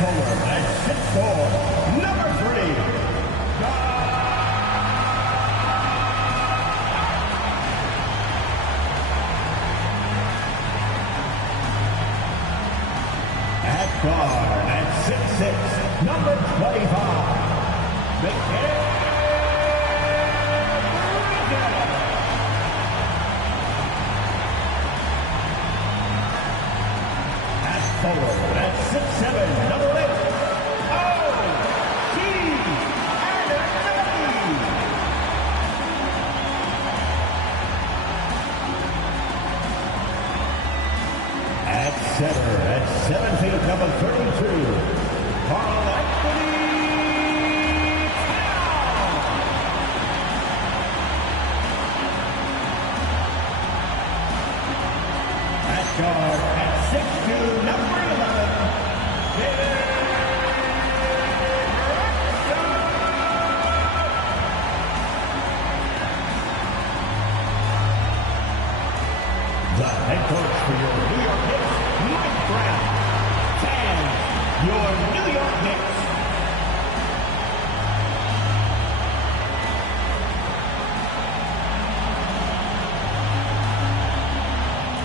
forward at 6'4", number 3. At guard at 6'6", number 25, Miguel. At forward at 6'7", number 8, At center, at 7 feet, number 32, Carl Anthony Towns. At guard, at 6'2", number 11, David. The head coach for your New York Knicks, Mike Brown. Fans, your New York Knicks.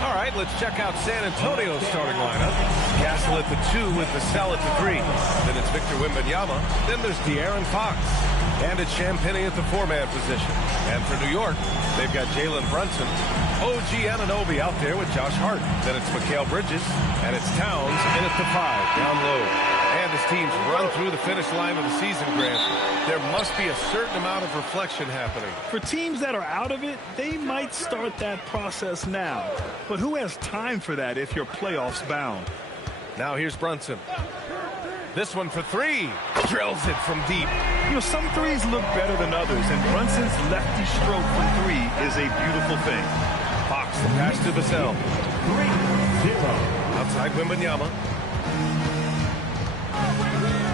All right, let's check out San Antonio's starting lineup. Castle at the 2 with Vassell at the 3. Then it's Victor Wembanyama. Then there's De'Aaron Fox. And it's Champagnie at the 4-man position. And for New York, they've got Jalen Brunson. OG Anunoby out there with Josh Hart. Then it's Mikal Bridges, and it's Towns in at the 5, down low. And as teams run through the finish line of the season, Grant, there must be a certain amount of reflection happening. For teams that are out of it, they might start that process now. But who has time for that if you're playoffs bound? Now here's Brunson. This one for 3. Drills it from deep. You know, some threes look better than others, and Brunson's lefty stroke from 3 is a beautiful thing. Fox, the pass to Vassell. 3-0. Outside Wembanyama.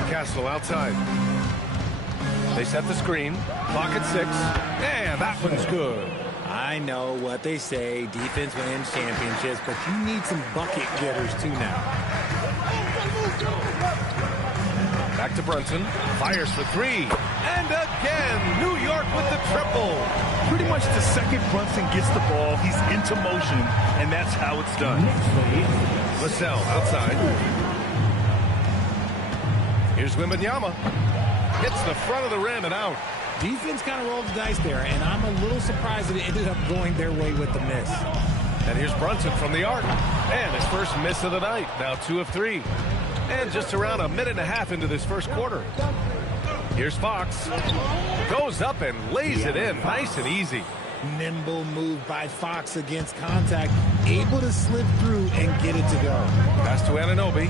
Castle outside. They set the screen. Clock at 6. And that one's good. I know what they say, defense wins championships, but you need some bucket getters too now. Back to Brunson. Fires for 3. And again, New York with the triple. Pretty much the second Brunson gets the ball, he's into motion, and that's how it's done. Vassell outside. Here's Wembanyama. Hits the front of the rim and out. Defense kind of rolled the dice there, and I'm a little surprised that it ended up going their way with the miss. And here's Brunson from the arc. And his first miss of the night. Now 2 of 3. And just around a minute and a half into this first quarter. Here's Fox. Goes up and lays it in. Nice and easy. Nimble move by Fox against contact. Able to slip through and get it to go. Pass to Anunoby.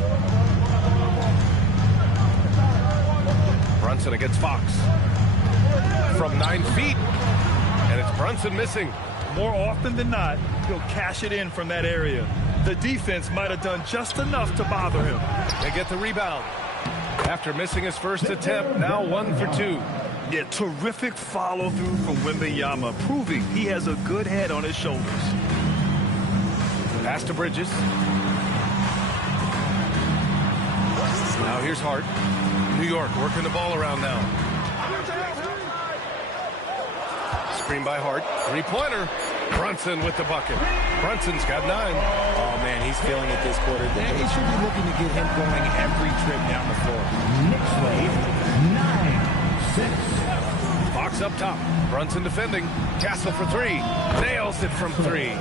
Brunson against Fox. From 9 feet. And it's Brunson missing. More often than not, he'll cash it in from that area. The defense might have done just enough to bother him. They get the rebound. After missing his first attempt, now 1 for 2. Yeah, terrific follow-through from Wembanyama, proving he has a good head on his shoulders. Pass to Bridges. Now here's Hart. New York working the ball around now. Screen by Hart. 3-pointer. Brunson with the bucket. Brunson's got 9. Oh, man, he's feeling it this quarter. They should be looking to get him going every trip down the floor. Knicks lead 9-6. Fox up top. Brunson defending. Castle for 3. Nails it from 3.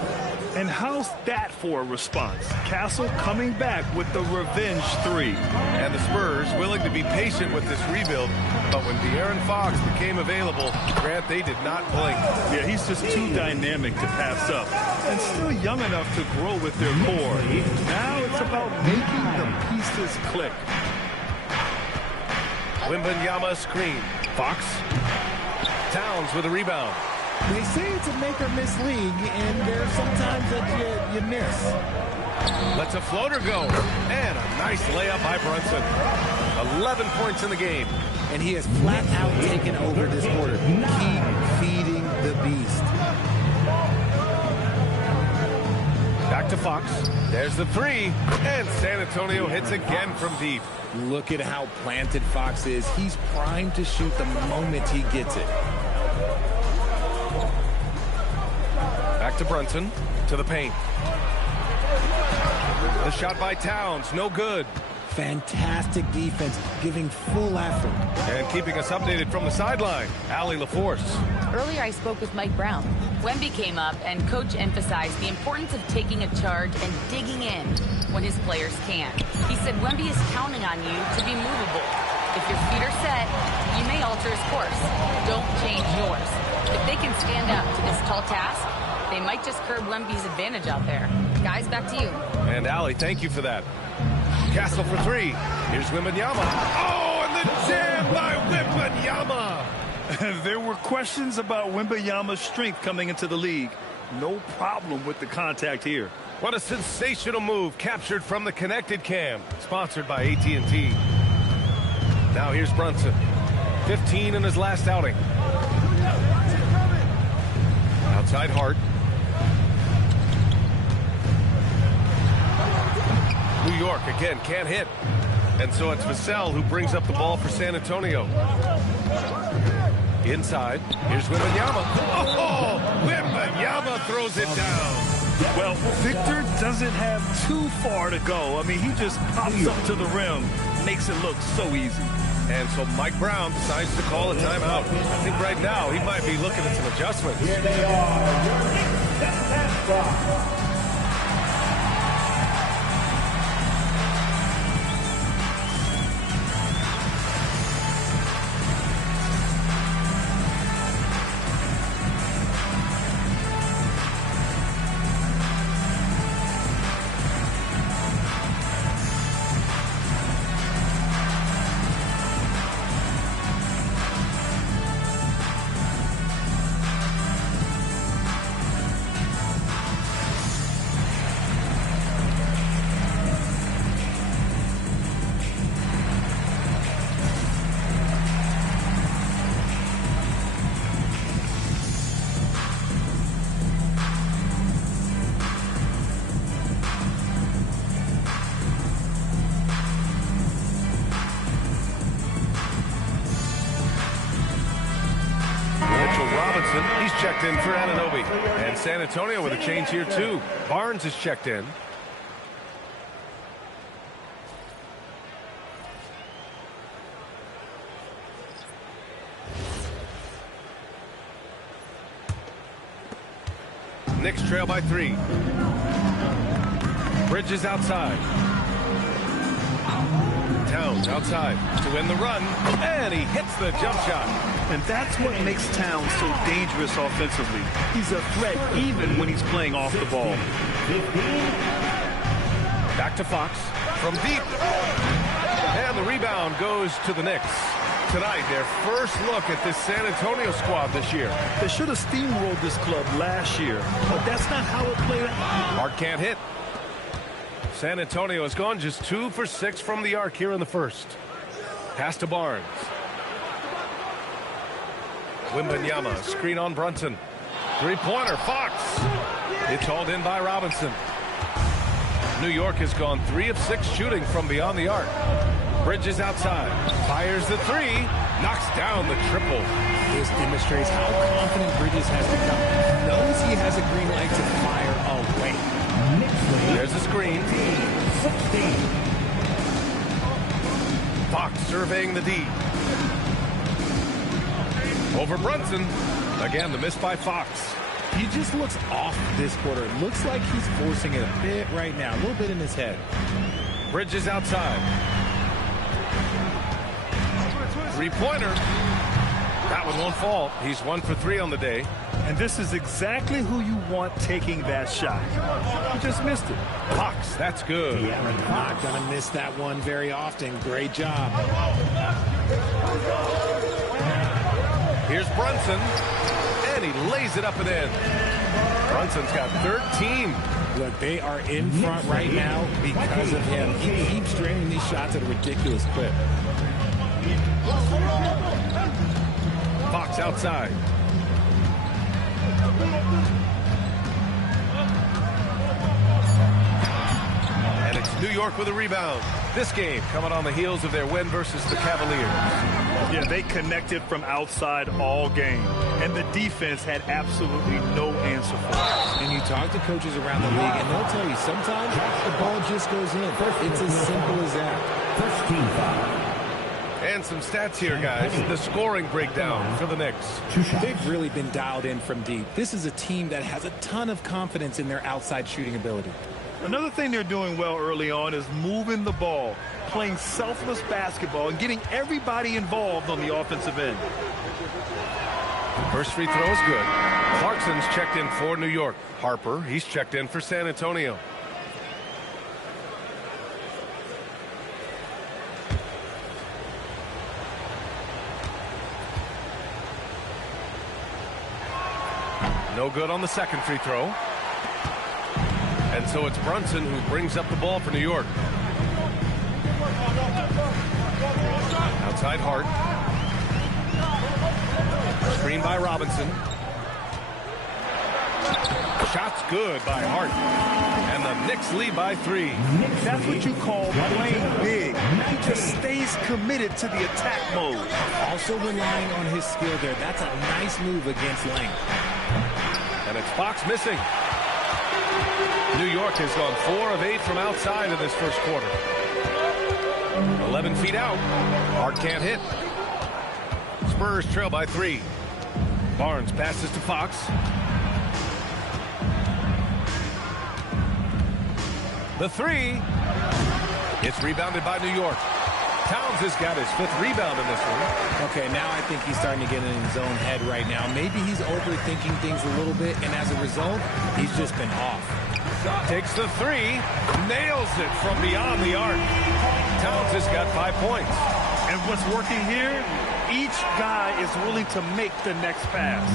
And how's that for a response? Castle coming back with the revenge 3. And the Spurs willing to be patient with this rebuild. But when De'Aaron Fox became available, Grant, they did not blink. Yeah, he's just too dynamic to pass up. And still young enough to grow with their core. Now it's about making the pieces click. Wembanyama screen. Fox. Towns with a rebound. They say it's a make-or-miss league, and there's sometimes that you miss. Lets a floater go. And a nice layup by Brunson. 11 points in the game. And he has flat out taken over this quarter. Keep feeding the beast. Back to Fox. There's the 3. And San Antonio hits again from deep. Look at how planted Fox is. He's primed to shoot the moment he gets it. Back to Brunson, to the paint. The shot by Towns, no good. Fantastic defense, giving full effort. And keeping us updated from the sideline, Allie LaForce. Earlier I spoke with Mike Brown. Wemby came up and coach emphasized the importance of taking a charge and digging in when his players can. He said Wemby is counting on you to be movable. If your feet are set, you may alter his course. Don't change yours. If they can stand up to this tall task, they might just curb Wemby's advantage out there. Guys, back to you. And Allie, thank you for that. Castle for three. Here's Wembanyama. Oh, and the jam by Wembanyama. There were questions about Wembanyama's strength coming into the league. No problem with the contact here. What a sensational move captured from the connected cam. Sponsored by AT&T. Now here's Brunson. 15 in his last outing. Outside Hart. New York, again, can't hit. And so it's Vassell who brings up the ball for San Antonio. Inside, here's Wembanyama. Oh, Wembanyama throws it down. Well, Victor doesn't have too far to go. I mean, he just pops up to the rim, makes it look so easy. And so Mike Brown decides to call a timeout. I think right now he might be looking at some adjustments. Here they are, your Knicks and He's checked in for Anunoby. And San Antonio with a change here, too. Barnes is checked in. Knicks trail by 3. Bridges outside. Towns outside to win the run, and he hits the jump shot. And that's what makes Towns so dangerous offensively. He's a threat even when he's playing off the ball. Back to Fox from deep. And the rebound goes to the Knicks. Tonight, their first look at this San Antonio squad this year. They should have steamrolled this club last year, but that's not how it played out. Hart can't hit. San Antonio has gone just 2 for 6 from the arc here in the first. Pass to Barnes. Wembanyama, screen on Brunson. Three-pointer, Fox. It's hauled in by Robinson. New York has gone 3 of 6 shooting from beyond the arc. Bridges outside, fires the 3, knocks down the triple. This demonstrates how confident Bridges has become. He knows he has a green light to fire away. There's a screen. 16. Fox surveying the D. Over Brunson. Again, the miss by Fox. He just looks off this quarter. It looks like he's forcing it a bit right now, a little bit in his head. Bridges outside. Three-pointer. That one won't fall. He's 1 for 3 on the day. And this is exactly who you want taking that shot. He just missed it. Fox, that's good. Not going to miss that one very often. Great job. Here's Brunson, and he lays it up and in. Brunson's got 13. Look, they are in front right now because of him. He keeps draining these shots at a ridiculous clip. Fox outside. And it's New York with a rebound. This game coming on the heels of their win versus the Cavaliers. Yeah, they connected from outside all game, and the defense had absolutely no answer for it. And you talk to coaches around the league, and they'll tell you sometimes the ball just goes in. It's as simple as that. First team foul. And some stats here, guys. The scoring breakdown for the Knicks. They've really been dialed in from deep. This is a team that has a ton of confidence in their outside shooting ability. Another thing they're doing well early on is moving the ball, playing selfless basketball, and getting everybody involved on the offensive end. First free throw is good. Clarkson's checked in for New York. Harper, he's checked in for San Antonio. No good on the second free throw. And so it's Brunson who brings up the ball for New York. Outside Hart. Screen by Robinson. Shot's good by Hart. And the Knicks lead by 3. That's what you call playing big. He just stays committed to the attack mode. Also relying on his skill there. That's a nice move against length. And it's Fox missing. New York has gone 4 of 8 from outside in this first quarter. 11 feet out. Hart can't hit. Spurs trail by 3. Barnes passes to Fox. The 3. It's rebounded by New York. Towns has got his 5th rebound in this one. Okay, now I think he's starting to get in his own head right now. Maybe he's overthinking things a little bit, and as a result, he's just been off. Takes the 3. Nails it from beyond the arc. Towns has got 5 points. And what's working here, each guy is willing to make the next pass.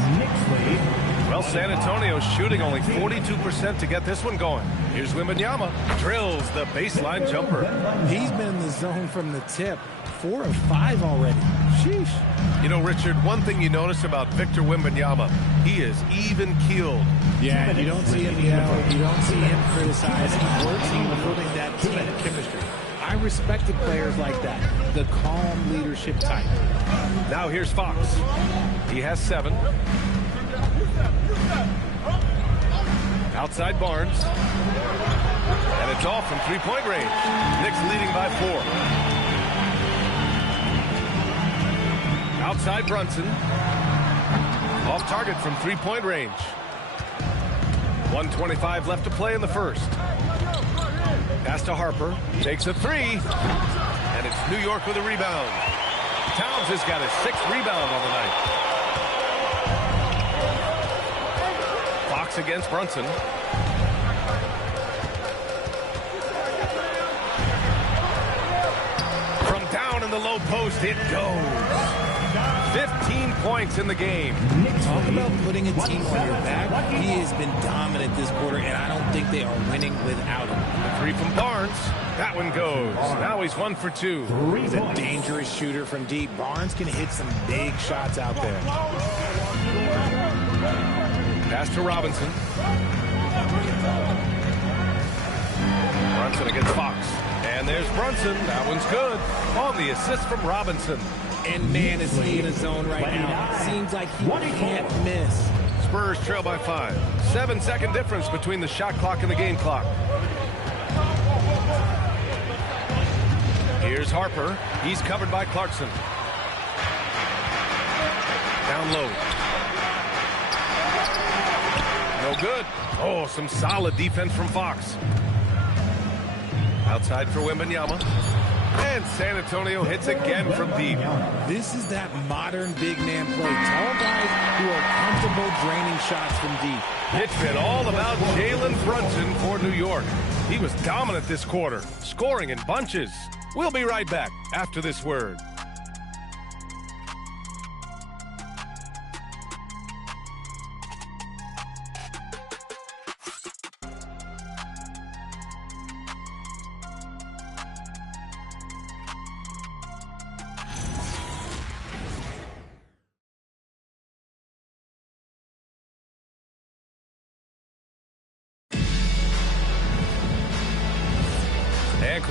Well, San Antonio's shooting only 42% to get this one going. Here's Wembanyama. Drills the baseline jumper. He's been in the zone from the tip. 4 of 5 already. Sheesh. You know, Richard, one thing you notice about Victor Wembanyama, he is even-keeled. Yeah, you don't see him yell. You don't see him criticize. He works on building that team chemistry. I respected players like that. The calm leadership type. Now here's Fox. He has 7. Outside Barnes. And it's off from three-point range. Knicks leading by 4. Outside Brunson. Off target from three-point range. 1:25 left to play in the first. Pass to Harper. Takes a 3. And it's New York with a rebound. Towns has got his 6th rebound on the night. Fox against Brunson. From down in the low post, it goes. 15 points in the game. Talk about putting a team on your back. He has been dominant this quarter, and I don't think they are winning without him. The 3 from Barnes. That one goes. Now he's 1 for 2. He's a dangerous shooter from deep. Barnes can hit some big shots out there. Pass to Robinson. Brunson against Fox. And there's Brunson. That one's good. On the assist from Robinson. And man, is he in a zone right now. Seems like he can't miss. Spurs trail by 5. 7-second difference between the shot clock and the game clock. Here's Harper. He's covered by Clarkson. Down low. No good. Oh, some solid defense from Fox. Outside for Wembanyama. And San Antonio hits again from deep. This is that modern big man play. Tall guys who are comfortable draining shots from deep. It's been all about Jalen Brunson for New York. He was dominant this quarter, scoring in bunches. We'll be right back after this word.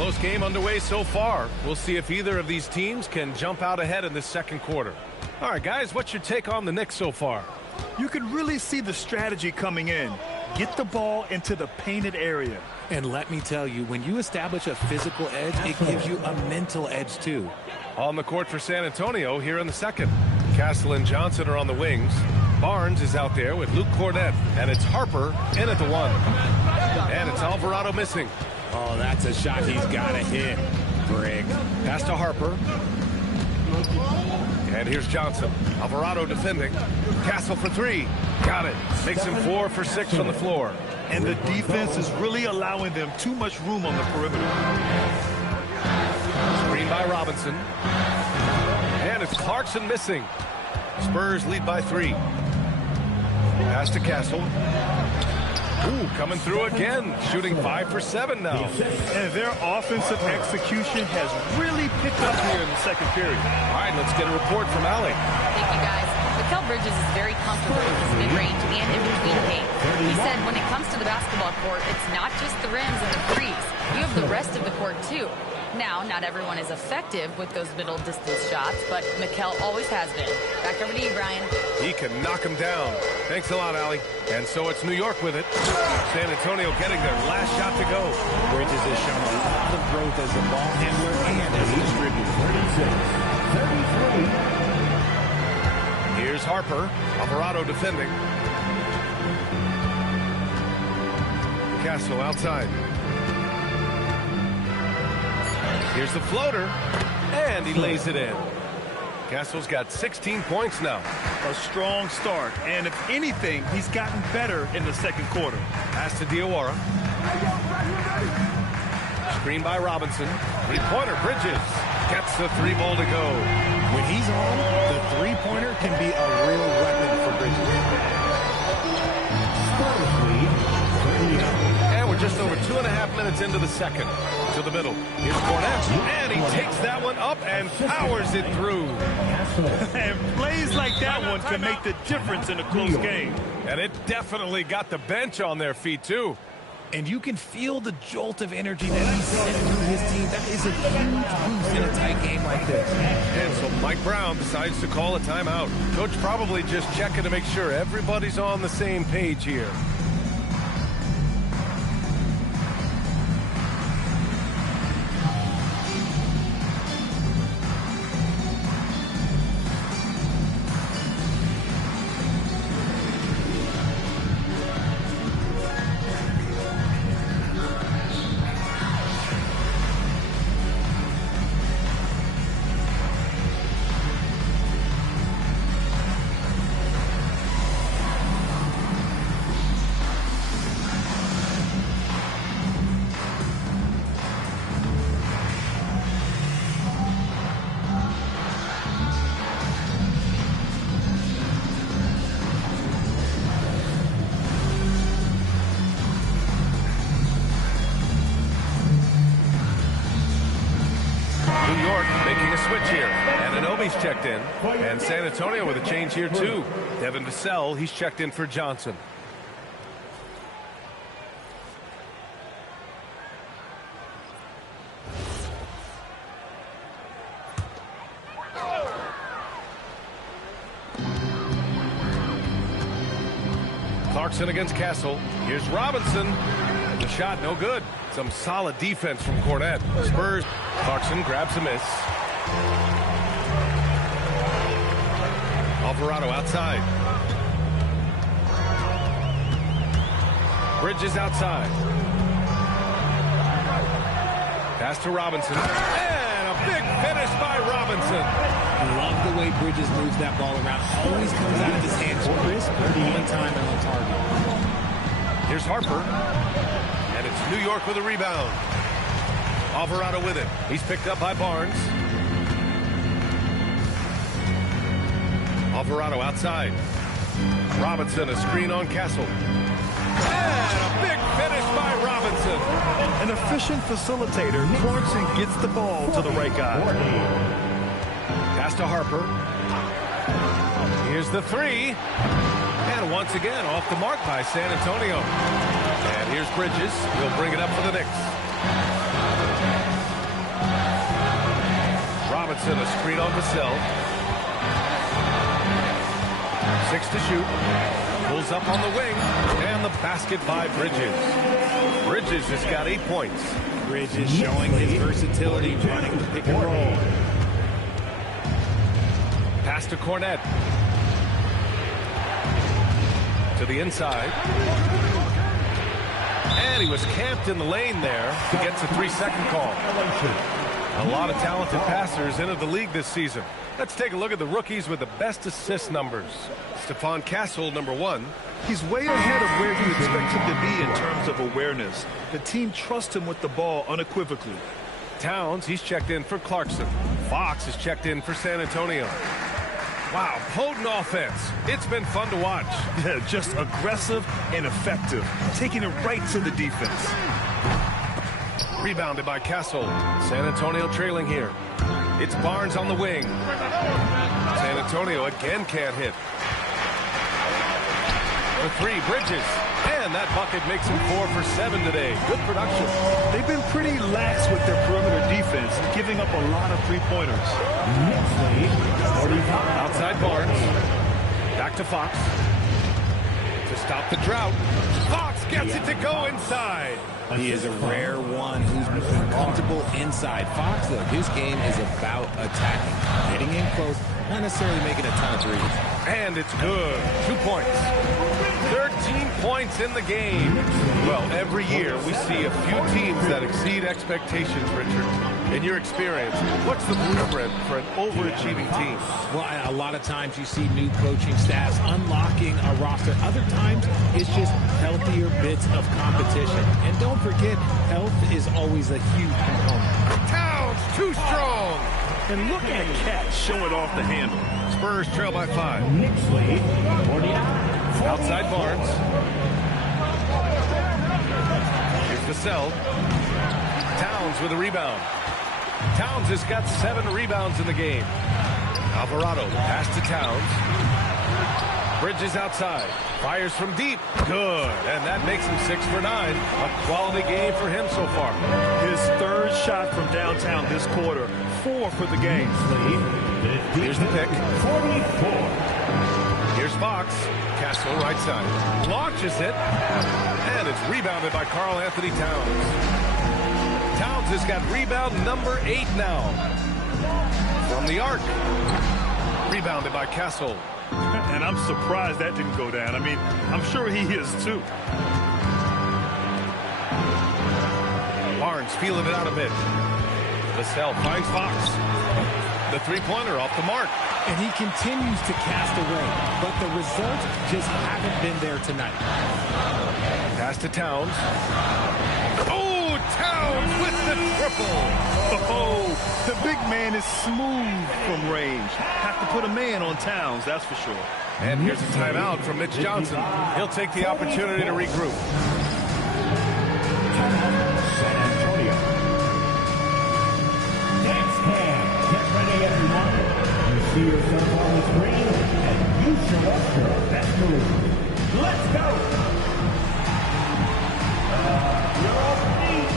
Close game underway so far. We'll see if either of these teams can jump out ahead in this second quarter. All right, guys, what's your take on the Knicks so far? You can really see the strategy coming in. Get the ball into the painted area. And let me tell you, when you establish a physical edge, it gives you a mental edge too. On the court for San Antonio here in the second. Castle and Johnson are on the wings. Barnes is out there with Luke Cornett. And it's Harper in at the one. And it's Alvarado missing. Oh, that's a shot he's got to hit. Greg. Pass to Harper. And here's Johnson. Alvarado defending. Castle for three. Got it. Makes him 4 for 6 from the floor. And the defense is really allowing them too much room on the perimeter. Screen by Robinson. And it's Clarkson missing. Spurs lead by 3. Pass to Castle. Ooh, coming through again. Shooting 5 for 7 now. And their offensive execution has really picked up here in the second period. All right, let's get a report from Allie. Thank you, guys. Mikal Bridges is very comfortable with his mid-range and in-between game. He said when it comes to the basketball court, it's not just the rims and the threes. You have the rest of the court, too. Now, not everyone is effective with those middle distance shots, but Mikal always has been. Back over to you, Brian. He can knock him down. Thanks a lot, Allie. And so it's New York with it. San Antonio getting their last shot to go. Bridges has shown a lot of growth as a ball handler and as a distributor. 36, 33. Here's Harper. Alvarado defending. Castle outside. Here's the floater, and he lays it in. Castle's got 16 points now. A strong start, and if anything, he's gotten better in the second quarter. Pass to Diawara. Screen by Robinson. Three-pointer, Bridges. Gets the 3 ball to go. When he's on, the three-pointer can be a real weapon for Bridges. And we're just over 2.5 minutes into the second. To the middle. Here's Cornett. And he takes that one up and powers it through. And plays like that one can make the difference in a close game. And it definitely got the bench on their feet, too. And you can feel the jolt of energy that he's sent through his team. That is a huge boost in a tight game like this. And so Mike Brown decides to call a timeout. Coach probably just checking to make sure everybody's on the same page here. Switch here. And Anunoby's checked in. And San Antonio with a change here, too. Devin Vassell, he's checked in for Johnson. Clarkson against Castle. Here's Robinson. The shot, no good. Some solid defense from Cornett. Spurs. Clarkson grabs a miss. Alvarado outside. Bridges outside. Pass to Robinson. And a big finish by Robinson. Love the way Bridges moves that ball around. Always comes out of his hands crisp, on time and on target. Here's Harper. And it's New York with a rebound. Alvarado with it. He's picked up by Barnes. Alvarado outside. Robinson, a screen on Castle. And a big finish by Robinson. An efficient facilitator. Clarkson gets the ball to the right guy. Pass to Harper. Here's the three. And once again, off the mark by San Antonio. And here's Bridges. He'll bring it up for the Knicks. Robinson, a screen on Vassell. 6 to shoot. Pulls up on the wing. And the basket by Bridges. Bridges has got 8 points. Bridges showing his versatility, running the pick and roll. Pass to Cornette. To the inside. And he was camped in the lane there. He gets a 3-second call. A lot of talented passers into the league this season. Let's take a look at the rookies with the best assist numbers. Stephon Castle, number 1. He's way ahead of where you expect him to be in terms of awareness. The team trusts him with the ball unequivocally. Towns, he's checked in for Clarkson. Fox is checked in for San Antonio. Wow, potent offense. It's been fun to watch. Yeah, just aggressive and effective, taking it right to the defense. Rebounded by Castle. San Antonio trailing here. It's Barnes on the wing. San Antonio again can't hit. For 3, Bridges. And that bucket makes him 4 for 7 today. Good production. They've been pretty lax with their perimeter defense, giving up a lot of three-pointers. Outside Barnes. Back to Fox. To stop the drought. Fox gets it to go inside. He is a rare one who's comfortable inside. Fox, though, his game is about attacking, getting in close, not necessarily making a ton of threes. And it's good. 2 points. 13 points in the game. Well, every year we see a few teams that exceed expectations, Richard. In your experience, what's the blueprint for an overachieving team? Well, a lot of times you see new coaching staffs unlocking a roster. Other times it's just healthier bits of competition. And don't forget, health is always a huge component. Towns, too strong. And look at Cat showing off the handle. Spurs trail by 5. Knicks lead 49. Outside Barnes. Here's Vassell. Towns with a rebound. Towns has got 7 rebounds in the game. Alvarado, pass to Towns. Bridges outside. Fires from deep. Good. And that makes him 6 for 9. A quality game for him so far. His 3rd shot from downtown this quarter. 4 for the game. Here's the pick. 44. Here's Fox. Castle right side. Launches it. And it's rebounded by Karl Anthony Towns. Towns has got rebound number 8 now. From the arc. Rebounded by Castle. And I'm surprised that didn't go down. I mean, I'm sure he is too. Barnes feeling it out a bit. Vassell finds Fox. The three-pointer off the mark. And he continues to cast away, but the results just haven't been there tonight. Pass to Towns. Oh, Towns with the triple. Oh, the big man is smooth from range. Have to put a man on Towns, that's for sure. And here's a timeout from Mitch Johnson. He'll take the opportunity to regroup. San Antonio. Next hand. Get ready, everyone. You see yourself on the screen, and you show us your best move. Let's go. You're off feet.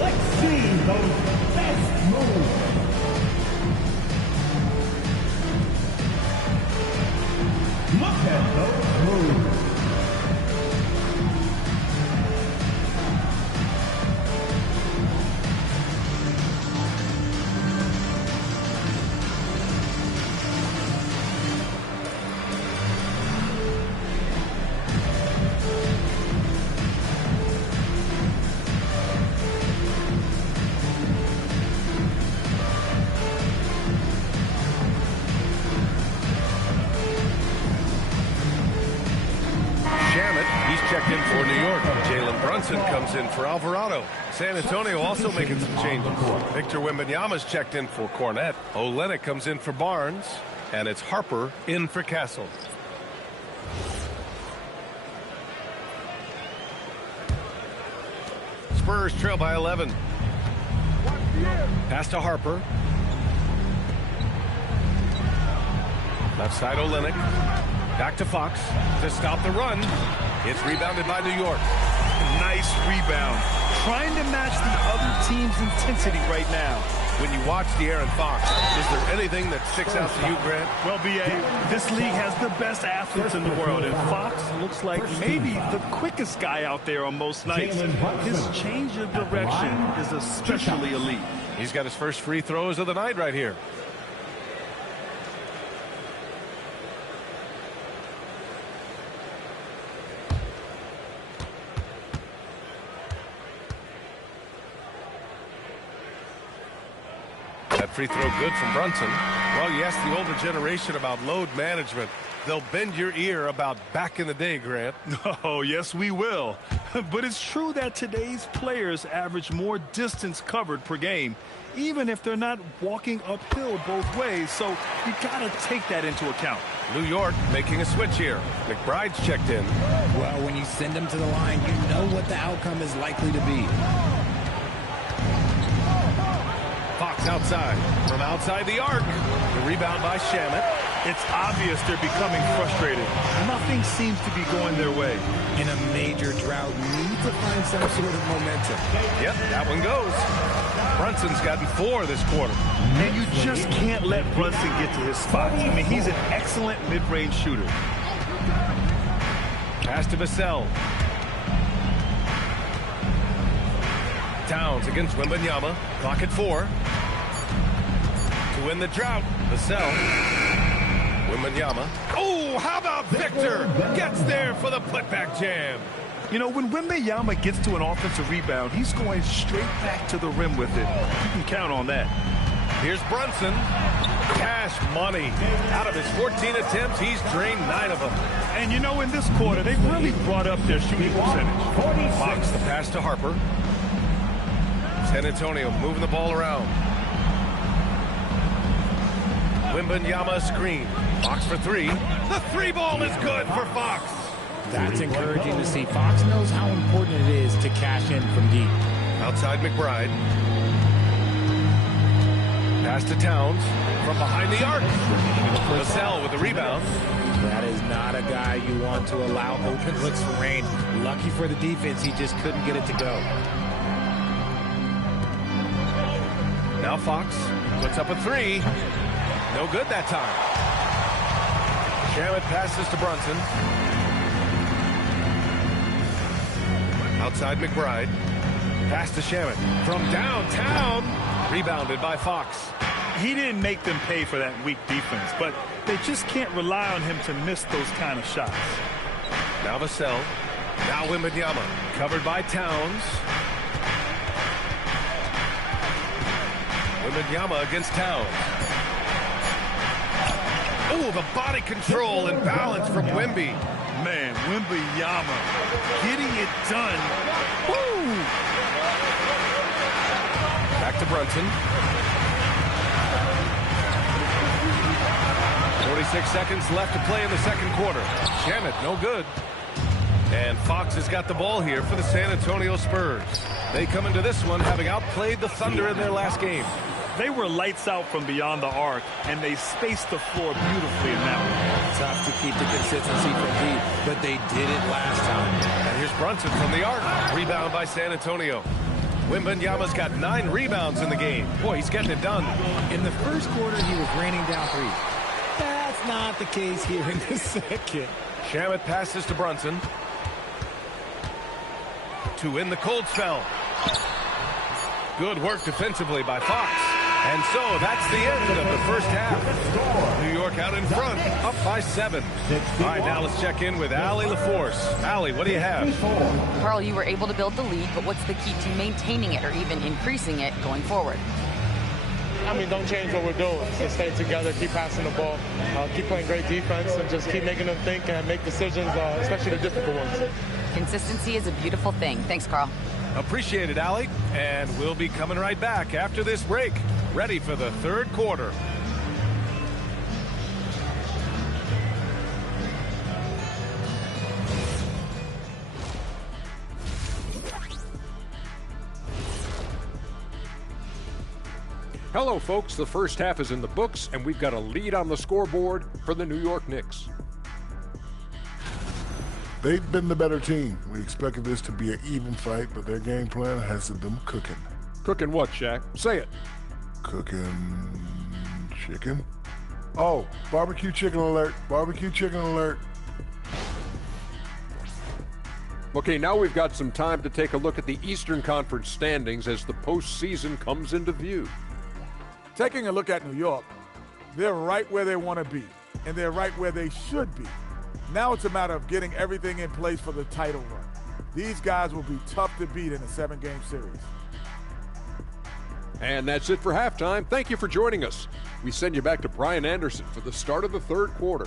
Let's see those best moves. Look at those moves. Checked in for New York. Jalen Brunson comes in for Alvarado. San Antonio also making some changes. Victor Wembanyama's checked in for Cornette. Olynyk comes in for Barnes. And it's Harper in for Castle. Spurs trail by 11. Pass to Harper. Left side Olynyk. Back to Fox to stop the run. It's rebounded by New York. Nice rebound. Trying to match the other team's intensity right now. When you watch De'Aaron Fox, is there anything that sticks out to you, Grant? Well, B.A., this league has the best athletes in the world, and Fox looks like maybe the quickest guy out there on most nights. His change of direction is especially elite. He's got his first free throws of the night right here. That free throw good from Brunson. Well, you ask the older generation about load management. They'll bend your ear about back in the day, Grant. Oh, yes, we will. But it's true that today's players average more distance covered per game, even if they're not walking uphill both ways. So you got to take that into account. New York making a switch here. McBride's checked in. Well, when you send them to the line, you know what the outcome is likely to be. Fox outside. From outside the arc. The rebound by Shamet. It's obvious they're becoming frustrated. Nothing seems to be going their way. In a major drought, need to find some sort of momentum. Yep, that one goes. Brunson's gotten 4 this quarter. And you just can't let Brunson get to his spots. I mean, he's an excellent mid-range shooter. Pass to Vassell. Towns against Wembanyama. Clock at 4. To win the drought, Vassell. Wembanyama. Oh, how about Victor? Gets there for the putback jam. You know, when Wembanyama gets to an offensive rebound, he's going straight back to the rim with it. You can count on that. Here's Brunson. Cash money. Out of his 14 attempts, he's drained 9 of them. And you know, in this quarter, they've really brought up their shooting percentage. Fox the pass to Harper. San Antonio moving the ball around. Wembanyama screen. Fox for 3. The 3 ball is good for Fox. That's encouraging to see. Fox knows how important it is to cash in from deep. Outside McBride. Pass to Towns. From behind the arc. Vassell with the rebound. That is not a guy you want to allow open looks for range. Lucky for the defense, he just couldn't get it to go. Now Fox puts up a 3. No good that time. Shamet passes to Brunson. Outside McBride. Pass to Shamet. From downtown. Rebounded by Fox. He didn't make them pay for that weak defense, but they just can't rely on him to miss those kind of shots. Now Vassell. Now Wembanyama. Covered by Towns. Wembanyama against Towns. Oh, the body control and balance from Wemby. Man, Wembanyama getting it done. Woo! Back to Brunson. 46 seconds left to play in the second quarter. Shamet, no good. And Fox has got the ball here for the San Antonio Spurs. They come into this one having outplayed the Thunder in their last game. They were lights out from beyond the arc, and they spaced the floor beautifully in that one. Tough to keep the consistency from deep, but they did it last time. And here's Brunson from the arc. Rebound by San Antonio. Wembanyama's got 9 rebounds in the game. Boy, he's getting it done. In the first quarter, he was raining down 3. That's not the case here in the second. Shamet passes to Brunson. To win the cold spell. Good work defensively by Fox. And so that's the end of the first half. New York out in front, up by 7. All right, now let's check in with Allie LaForce. Allie, what do you have? Carl, you were able to build the lead, but what's the key to maintaining it or even increasing it going forward? I mean, don't change what we're doing. Just stay together, keep passing the ball, keep playing great defense, and just keep making them think and make decisions, especially the difficult ones. Consistency is a beautiful thing. Thanks, Carl. Appreciate it, Allie. And we'll be coming right back after this break. Ready for the third quarter. Hello, folks. The first half is in the books, and we've got a lead on the scoreboard for the New York Knicks. They've been the better team. We expected this to be an even fight, but their game plan has them cooking. Cooking what, Shaq? Say it. Cooking chicken. Oh, barbecue chicken alert. Barbecue chicken alert. Okay, now we've got some time to take a look at the Eastern Conference standings as the postseason comes into view. Taking a look at New York, they're right where they want to be, and they're right where they should be. Now it's a matter of getting everything in place for the title run. These guys will be tough to beat in a 7-game series. And that's it for halftime. Thank you for joining us. We send you back to Brian Anderson for the start of the third quarter.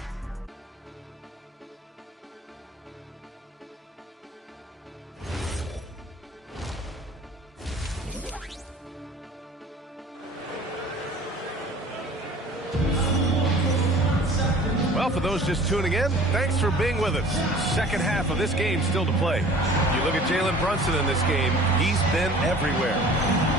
Well, for those just tuning in, thanks for being with us. Second half of this game still to play. You look at Jalen Brunson in this game, he's been everywhere.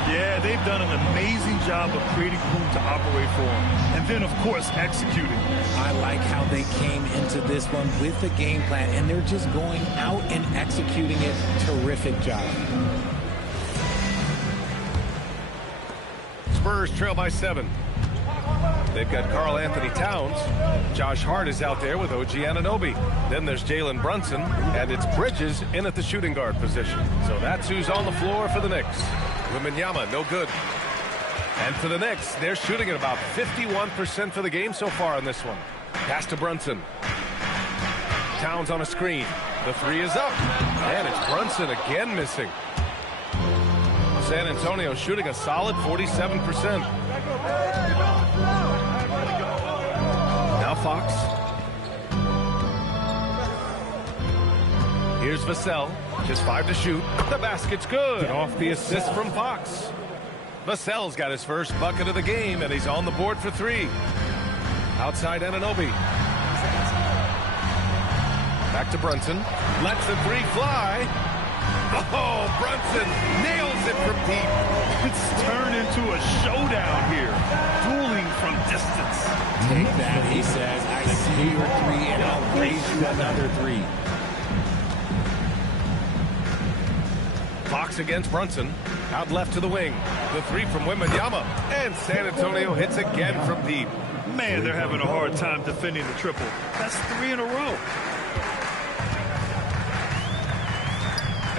Yeah, they've done an amazing job of creating room to operate for him. And then, of course, executing. I like how they came into this one with the game plan, and they're just going out and executing it. Terrific job. Spurs trail by 7. They've got Karl Anthony Towns. Josh Hart is out there with OG Anunoby. Then there's Jalen Brunson, and it's Bridges in at the shooting guard position. So that's who's on the floor for the Knicks. Wembanyama, no good. And for the Knicks, they're shooting at about 51% for the game so far on this one. Pass to Brunson. Towns on a screen. The three is up. And it's Brunson again missing. San Antonio shooting a solid 47%. Now Fox. Here's Vassell. Just 5 to shoot. The basket's good. Off the assist from Fox. Vassell's got his first bucket of the game, and he's on the board for 3. Outside Anunoby. Back to Brunson. Lets the 3 fly. Oh, Brunson nails it from deep. It's turned into a showdown here. Dueling from distance. Take that, he says. I see your 3, and I'll raise you another 3. Fox against Brunson. Out left to the wing. The 3 from Wembanyama. And San Antonio hits again from deep. Man, they're having a hard time defending the triple. That's 3 in a row.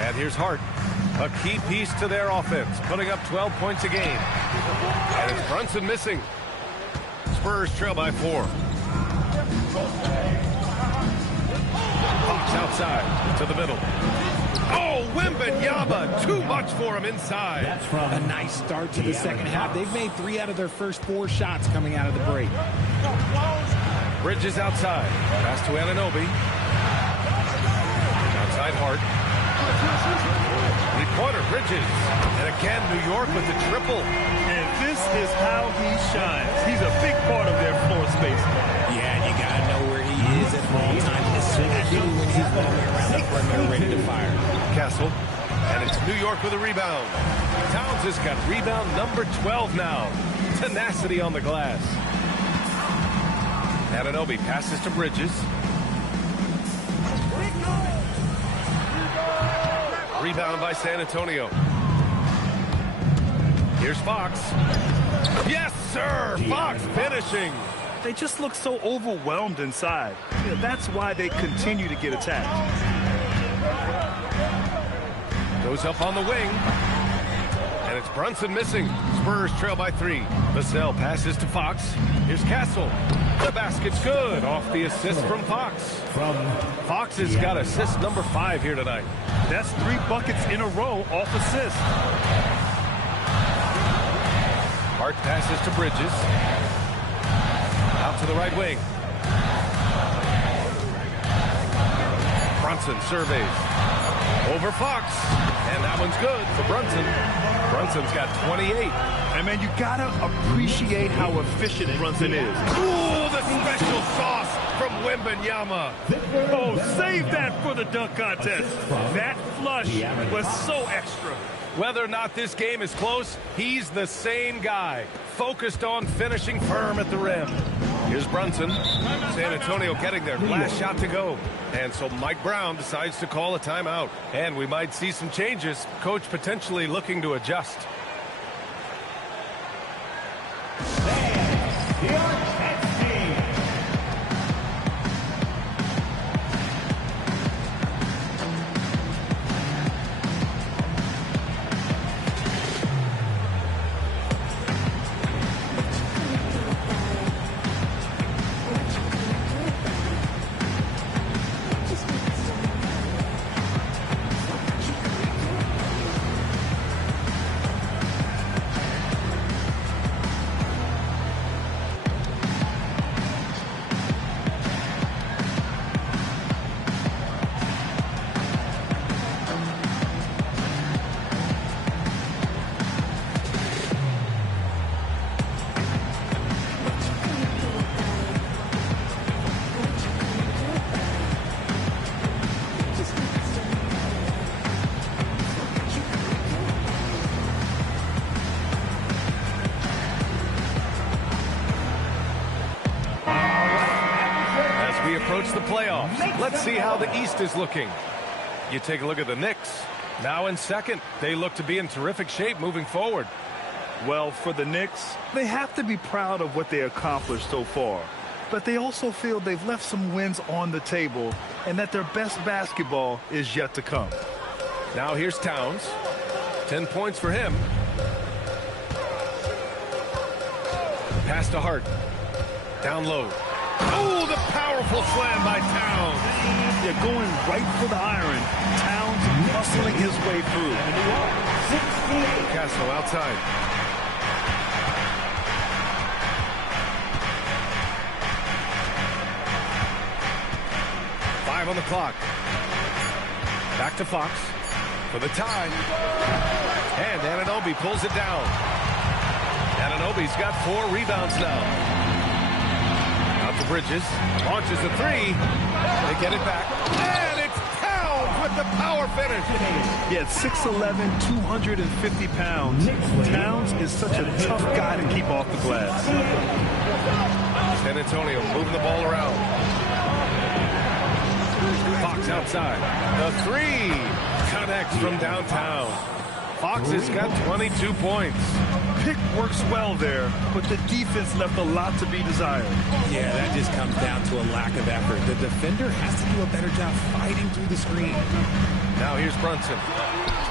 And here's Hart. A key piece to their offense, putting up 12 points a game. And it's Brunson missing. Spurs trail by 4. Fox outside to the middle. Oh, Wembanyama, too much for him inside. That's from a nice start to the second half. They've made 3 out of their first 4 shots coming out of the break. Bridges outside. Pass to Anunoby. Outside Hart. Three-pointer Bridges. And again, New York with the triple. And this is how he shines. He's a big part of their floor space. Yeah, and you got to know where he is at all times, especially when he's roaming around the perimeter ready to fire. Castle. And it's New York with a rebound. Towns has got rebound number 12 now. Tenacity on the glass. Anunoby passes to Bridges. Rebound by San Antonio. Here's Fox. Yes, sir! Fox finishing. They just look so overwhelmed inside. Yeah, that's why they continue to get attacked. Goes up on the wing. And it's Brunson missing. Spurs trail by 3. Vassell passes to Fox. Here's Castle. The basket's good. Off the assist from Fox. Fox has got assist number 5 here tonight. That's 3 buckets in a row off assist. Hart passes to Bridges. Out to the right wing. Brunson surveys. Over Fox. And that one's good for Brunson. Brunson's got 28. And, man, you got to appreciate how efficient Brunson is. Ooh, the special sauce from Wembanyama. Oh, save that for the dunk contest. That flush was so extra. Whether or not this game is close, he's the same guy. Focused on finishing firm at the rim. Here's Brunson. San Antonio getting their last shot to go. And so Mike Brown decides to call a timeout. And we might see some changes. Coach potentially looking to adjust. your next team. Approach the playoffs. Let's see how the East is looking. You take a look at the Knicks. Now in second. They look to be in terrific shape moving forward. Well, for the Knicks, they have to be proud of what they accomplished so far. But they also feel they've left some wins on the table and that their best basketball is yet to come. Now here's Towns. 10 points for him. Pass to Hart. Down low. Oh, the powerful slam by Towns. They're going right for the iron. Towns muscling his way through. Castle outside. Five on the clock. Back to Fox for the tie. And Anunoby pulls it down. Anunoby's got 4 rebounds now. To Bridges, launches a 3. They get it back, and it's Towns with the power finish. Yeah, 6'11", 250 pounds. Towns is such a tough guy to keep off the glass. San Antonio moving the ball around. Fox outside. The 3 connects from downtown. Fox has got 22 points. Pick works well there, but the defense left a lot to be desired. Yeah, that just comes down to a lack of effort. The defender has to do a better job fighting through the screen. Now here's Brunson.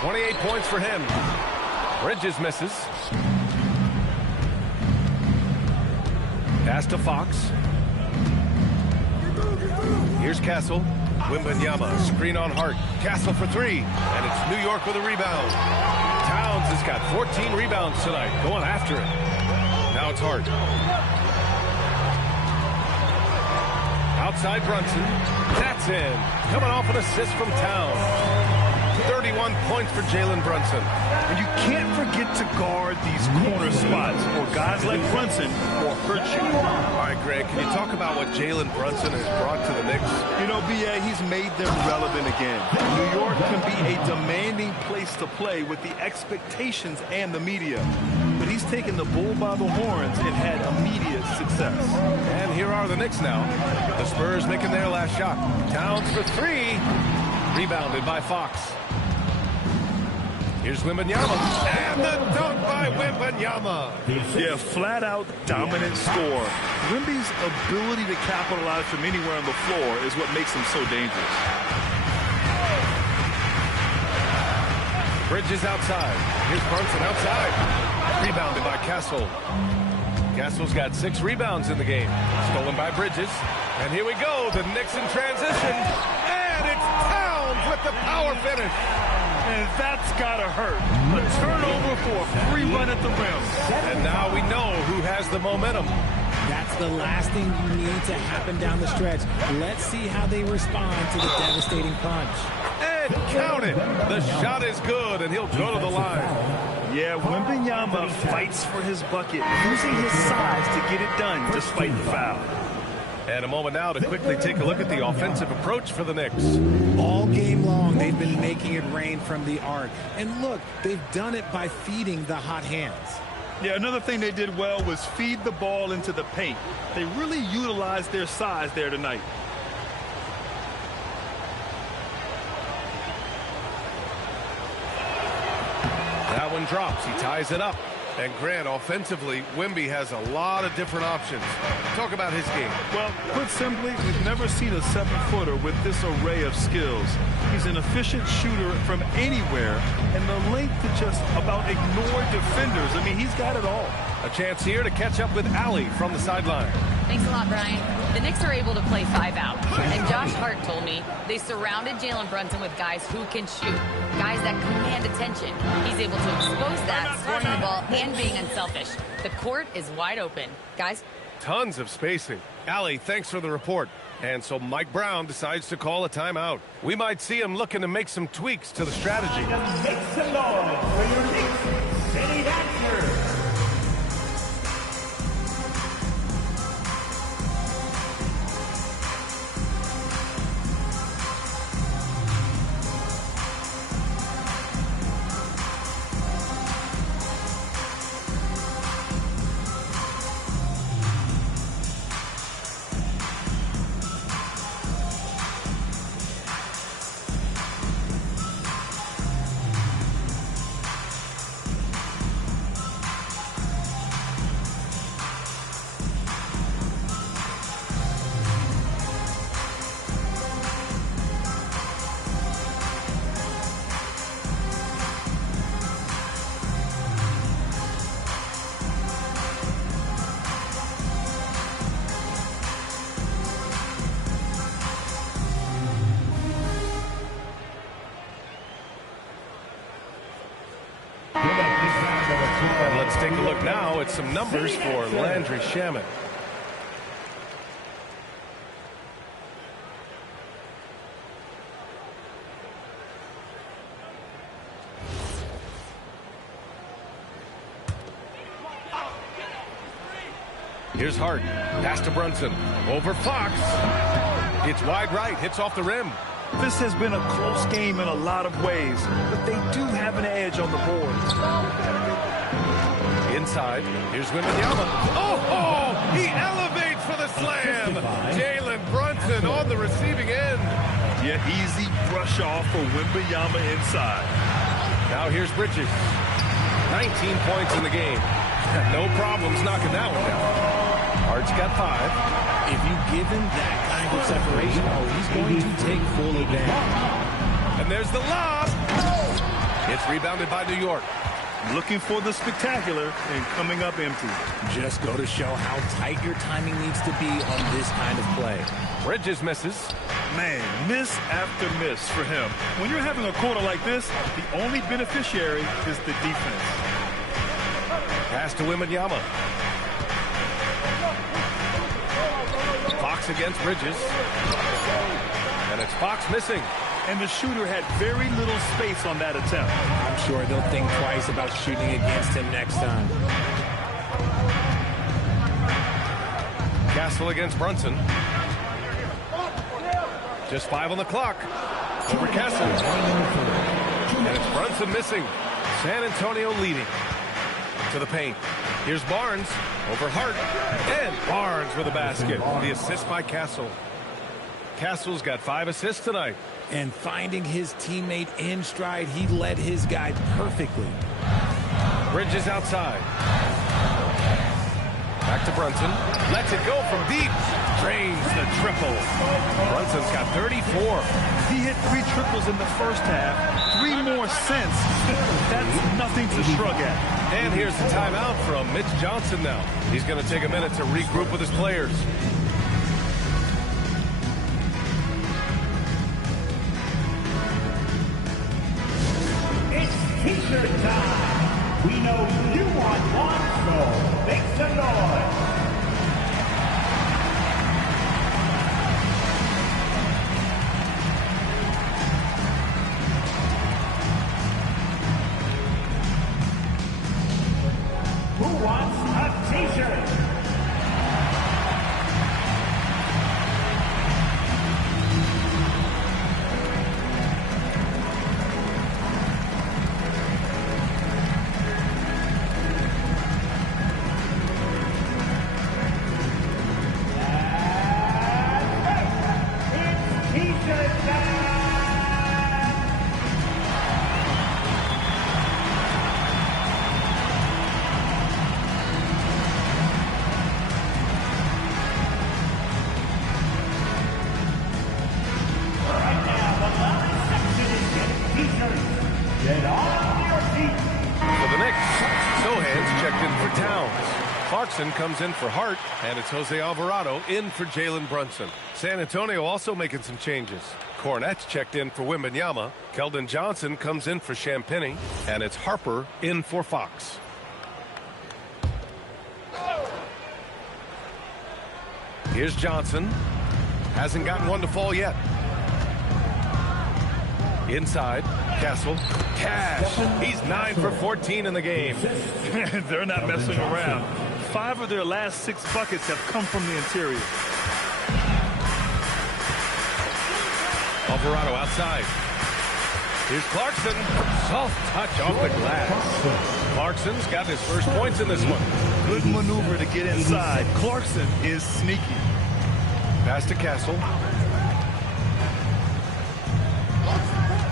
28 points for him. Bridges misses. Pass to Fox. Here's Castle. Wembanyama, screen on Hart. Castle for 3, and it's New York with a rebound. Towns has got 14 rebounds tonight, going after it. Now it's Hart. Outside Brunson. That's in. Coming off an assist from Towns. 31 points for Jalen Brunson. And you can't forget to guard these corner spots, or guys like Brunson will hurt you. All right, Greg, can you talk about what Jalen Brunson has brought to the Knicks? You know, B.A., he's made them relevant again. New York can be a demanding place to play with the expectations and the media. But he's taken the bull by the horns and had immediate success. And here are the Knicks now. The Spurs making their last shot. Towns for 3. Rebounded by Fox. Here's Wembanyama. And the dunk by Wembanyama. Yeah, flat-out dominant score. Wemby's ability to capitalize from anywhere on the floor is what makes him so dangerous. Bridges outside. Here's Brunson outside. Rebounded by Castle. Castle's got 6 rebounds in the game. Stolen by Bridges. And here we go. The Knicks in transition. And it's Towns with the power finish. And that's got to hurt. A turnover for a free run at the rim. And now we know who has the momentum. That's the last thing you need to happen down the stretch. Let's see how they respond to the devastating punch. And count it. The shot is good, and he'll go to the line. Yeah, Wembanyama fights for his bucket, using his size to get it done despite the foul. And a moment now to quickly take a look at the offensive approach for the Knicks. All game long, they've been making it rain from the arc. And look, they've done it by feeding the hot hands. Yeah, another thing they did well was feed the ball into the paint. They really utilized their size there tonight. That one drops. He ties it up. And Grant, offensively, Wemby has a lot of different options. Talk about his game. Well, put simply, we've never seen a 7-footer with this array of skills. He's an efficient shooter from anywhere, and the length to just about ignore defenders. I mean, he's got it all. A chance here to catch up with Allie from the sideline. Thanks a lot, Brian. The Knicks are able to play 5 out. And Josh Hart told me they surrounded Jalen Brunson with guys who can shoot, guys that command attention. He's able to expose that, scoring the ball, and being unselfish. The court is wide open. Guys? Tons of spacing. Allie, thanks for the report. And so Mike Brown decides to call a timeout. We might see him looking to make some tweaks to the strategy. Make some noise for your Knicks City Dancers. And let's take a look now at some numbers for Landry Shamet. Here's Hart. Pass to Brunson. Over Fox. It's wide right. Hits off the rim. This has been a close game in a lot of ways, but they do have an edge on the boards. Inside, here's Wembanyama. Oh, he elevates for the slam. Jalen Brunson on the receiving end. Yeah, easy brush off for Wembanyama inside. Now here's Bridges. 19 points in the game. No problems knocking that one down. Hart's got 5. If you give him that kind of separation, he's going to take full advantage. And there's the lob. It's rebounded by New York. Looking for the spectacular and coming up empty. Just go to show how tight your timing needs to be on this kind of play. Bridges misses. Man, miss after miss for him. When you're having a quarter like this, the only beneficiary is the defense. Pass to Wembanyama. Fox against Bridges. And it's Fox missing. And the shooter had very little space on that attempt. I'm sure they'll think twice about shooting against him next time. Castle against Brunson. Just 5 on the clock. Over Castle. And it's Brunson missing. San Antonio leading. To the paint. Here's Barnes. Over Hart. And Barnes with a basket. The assist by Castle. Castle's got 5 assists tonight. And finding his teammate in stride, he led his guy perfectly. Bridges outside. Back to Brunson. Lets it go from deep. Drains the triple. Brunson's got 34. He hit 3 triples in the first half. 3 more since. That's nothing to shrug at. And here's the timeout from Mitch Johnson now. He's going to take a minute to regroup with his players. T-shirt time. We know you want one, so make some noise. Who wants a T-shirt? checked in for Towns. Clarkson comes in for Hart, and it's Jose Alvarado in for Jalen Brunson. San Antonio also making some changes. Cornett's checked in for Wembanyama. Keldon Johnson comes in for Champagnie, and it's Harper in for Fox. Here's Johnson. Hasn't gotten one to fall yet. Inside, Castle. Cash. He's 9 for 14 in the game. They're not messing around. 5 of their last 6 buckets have come from the interior. Alvarado outside. Here's Clarkson. Soft touch off the glass. Clarkson's got his first points in this one. Good maneuver to get inside. Clarkson is sneaky. Pass to Castle.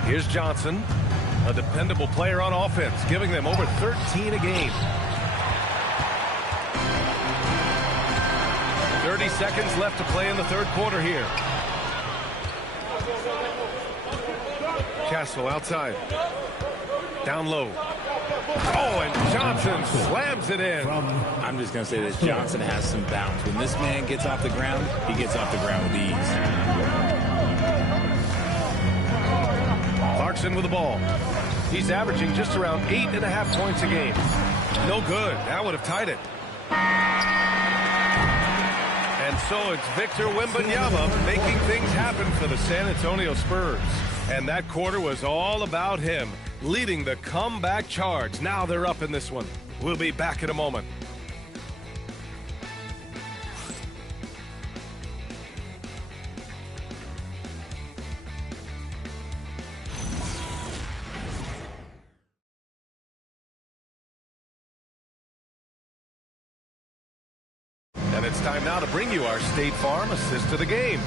Here's Johnson, a dependable player on offense, giving them over 13 a game. 30 seconds left to play in the third quarter here. Castle outside. Down low. Oh, and Johnson slams it in. I'm just going to say that Johnson has some bounce. When this man gets off the ground, he gets off the ground with ease. Clarkson with the ball. He's averaging just around 8.5 points a game. No good. That would have tied it. And so it's Victor Wembanyama making things happen for the San Antonio Spurs. And that quarter was all about him, leading the comeback charge. Now they're up in this one. We'll be back in a moment. And it's time now to bring you our State Farm assist of the game.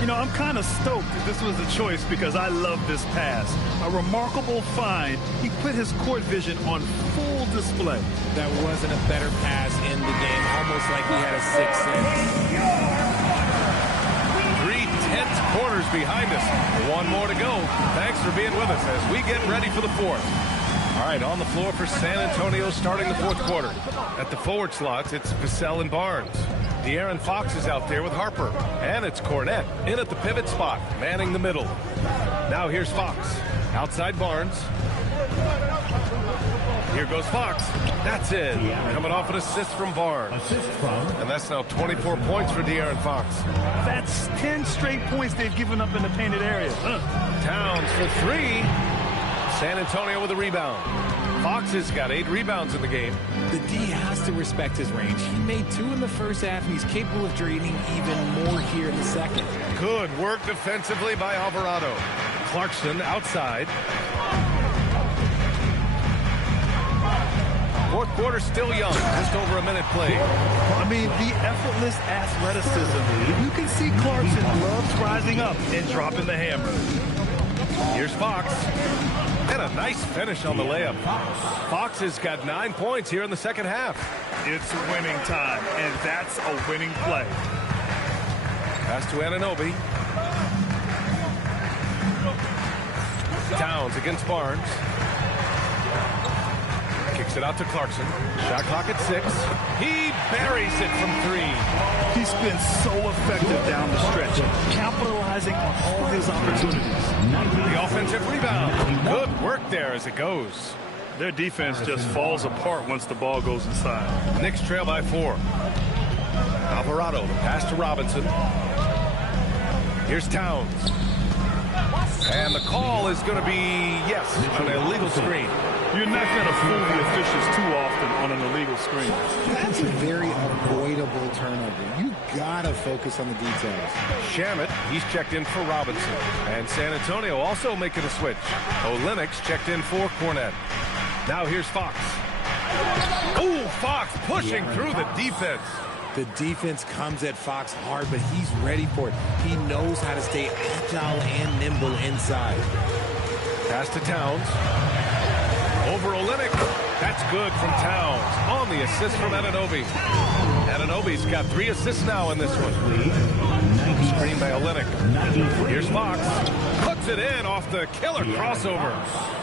You know, I'm kind of stoked that this was the choice because I love this pass. A remarkable find. He put his court vision on full display. That wasn't a better pass in the game, almost like he had a 6th sense. 3/10 quarters behind us. One more to go. Thanks for being with us as we get ready for the fourth. All right, on the floor for San Antonio starting the fourth quarter. At the forward slots, it's Vassell and Barnes. De'Aaron Fox is out there with Harper. And it's Cornette in at the pivot spot, manning the middle. Now here's Fox. Outside Barnes. Here goes Fox. That's it. Coming off an assist from Barnes. And that's now 24 points for De'Aaron Fox. That's 10 straight points they've given up in the painted area. Towns for 3. San Antonio with a rebound. Fox has got 8 rebounds in the game. The D has to respect his range. He made 2 in the first half, and he's capable of draining even more here in the second. Good work defensively by Alvarado. Clarkson outside. Fourth quarter still young, just over a minute played. I mean, the effortless athleticism. You can see Clarkson loves rising up and dropping the hammer. Here's Fox. And a nice finish on the layup. Fox has got 9 points here in the second half. It's winning time, and that's a winning play. Pass to Anunoby. Towns against Barnes. Kicks it out to Clarkson. Shot clock at 6. He buries it from 3. He's been so effective down the stretch, capitalizing on all his opportunities. The offensive rebound. Good work there as it goes. Their defense just falls apart once the ball goes inside. Knicks trail by 4. Alvarado, the pass to Robinson. Here's Towns. And the call is going to be, yes, an illegal screen. You're not going to fool the officials too often on an illegal screen. That's a very avoidable turnover. You got to focus on the details. Shamet, he's checked in for Robinson. And San Antonio also making a switch. Olenek's checked in for Cornette. Now here's Fox. Oh, Fox pushing through the defense. The defense comes at Fox hard, but he's ready for it. He knows how to stay agile and nimble inside. Pass to Towns. Over Olynyk. That's good from Towns. On the assist from Anunoby. Anunoby's got 3 assists now in this one. Screen by Olynyk. Here's Fox. Puts it in off the killer crossover.